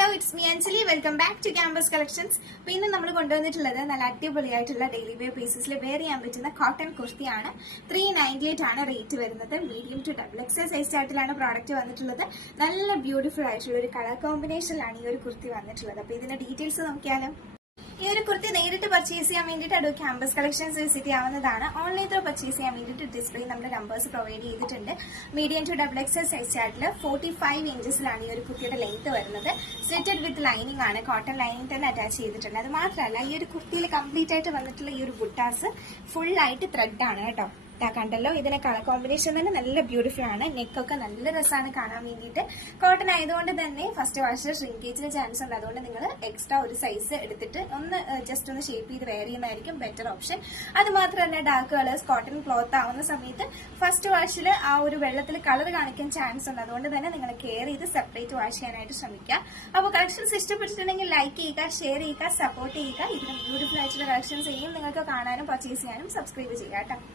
Hello, it's me Anjali. Welcome back to campus collections. അപ്പോൾ ഇന്ന് നമ്മൾ കൊണ്ടുവന്നിട്ടുള്ളത് നല്ല അടിപൊളിയായിട്ടുള്ള ഡെയിലി വെയർ പീസസിൽ വെയർ ചെയ്യാൻ പറ്റുന്ന കോട്ടൺ കുർത്തിയാണ്. 398 ആണ് റേറ്റ് വരുന്നത്. Medium to double XL size ചാർട്ടിലാണ് പ്രോഡക്റ്റ് വന്നിട്ടുള്ളത്. നല്ല ബ്യൂട്ടിഫുൾ ആയിട്ടുള്ള ഒരു കളർ കോമ്പിനേഷനിലാണ് ഈ ഒരു കുർത്തി വന്നിട്ടുള്ളത്. അപ്പോൾ ഇതിന്റെ ഡീറ്റെയിൽസ് നോക്കിയാലും ഈ ഒരു കുർത്തി നേരിട്ട് പർച്ചേസ് ചെയ്യാൻ വേണ്ടിയിട്ട് അത് ക്യാമ്പസ് കളക്ഷൻസ് വിസിറ്റ് ചെയ്യാവുന്നതാണ്. ഓൺലൈൻ ത്രൂ പർച്ചേസ് ചെയ്യാൻ വേണ്ടിയിട്ട് ഡിസ്പ്ലേ നമ്മുടെ നമ്പേഴ്സ് പ്രൊവൈഡ് ചെയ്തിട്ടുണ്ട്. Medium to double XL size ചാർട്ടിൽ 45 ഇഞ്ചസിലാണ് ഈ ഒരു കുർത്തിയുടെ ലെങ്ത് വരുന്നത്. സ്റ്റിറ്റഡ് വിത്ത് ലൈനിങ് ആണ്, കോട്ടൺ ലൈനിങ് തന്നെ അറ്റാച്ച് ചെയ്തിട്ടുണ്ട്. അത് മാത്രമല്ല, ഈ ഒരു കുർത്തിയിൽ കംപ്ലീറ്റ് ആയിട്ട് വന്നിട്ടുള്ള ഈ ഒരു ബുട്ടാസ് ഫുൾ ആയിട്ട് ത്രെഡ് ആണ് കേട്ടോ. കണ്ടല്ലോ, ഇതിനെ കളർ കോമ്പിനേഷൻ തന്നെ നല്ല ബ്യൂട്ടിഫുൾ ആണ്. നെക്കൊക്കെ നല്ല രസമാണ് കാണാൻ വേണ്ടിയിട്ട്. കോട്ടൺ ആയതുകൊണ്ട് തന്നെ ഫസ്റ്റ് വാഷിൽ ഷ്രിങ്കേജിന് ചാൻസ് ഉണ്ട്. അതുകൊണ്ട് നിങ്ങൾ എക്സ്ട്രാ ഒരു സൈസ് എടുത്തിട്ട് ജസ്റ്റ് ഒന്ന് ഷേപ്പ് ചെയ്ത് വെയർ ചെയ്യുന്നതായിരിക്കും ബെറ്റർ ഓപ്ഷൻ. അത് മാത്രമല്ല, ഡാർക്ക് കളേഴ്സ് കോട്ടൺ ക്ലോത്ത് ആവുന്ന സമയത്ത് ഫസ്റ്റ് വാഷിൽ ആ ഒരു വെള്ളത്തിൽ കളർ കാണിക്കാൻ ചാൻസ് ഉണ്ട്. അതുകൊണ്ട് തന്നെ നിങ്ങൾ കെയർ ചെയ്ത് സെപ്പറേറ്റ് വാഷ് ചെയ്യാനായിട്ട് ശ്രമിക്കുക. അപ്പോൾ കളക്ഷൻസ് ഇഷ്ടപ്പെട്ടിട്ടുണ്ടെങ്കിൽ ലൈക്ക് ചെയ്യുക, ഷെയർ ചെയ്യുക, സപ്പോർട്ട് ചെയ്യുക. ഇതിന് ബ്യൂട്ടിഫുൾ ആയിട്ടുള്ള കളക്ഷൻസ് ചെയ്യും നിങ്ങൾക്ക് കാണാനും പർച്ചേസ് ചെയ്യാനും സബ്സ്ക്രൈബ് ചെയ്യുക കേട്ടോ.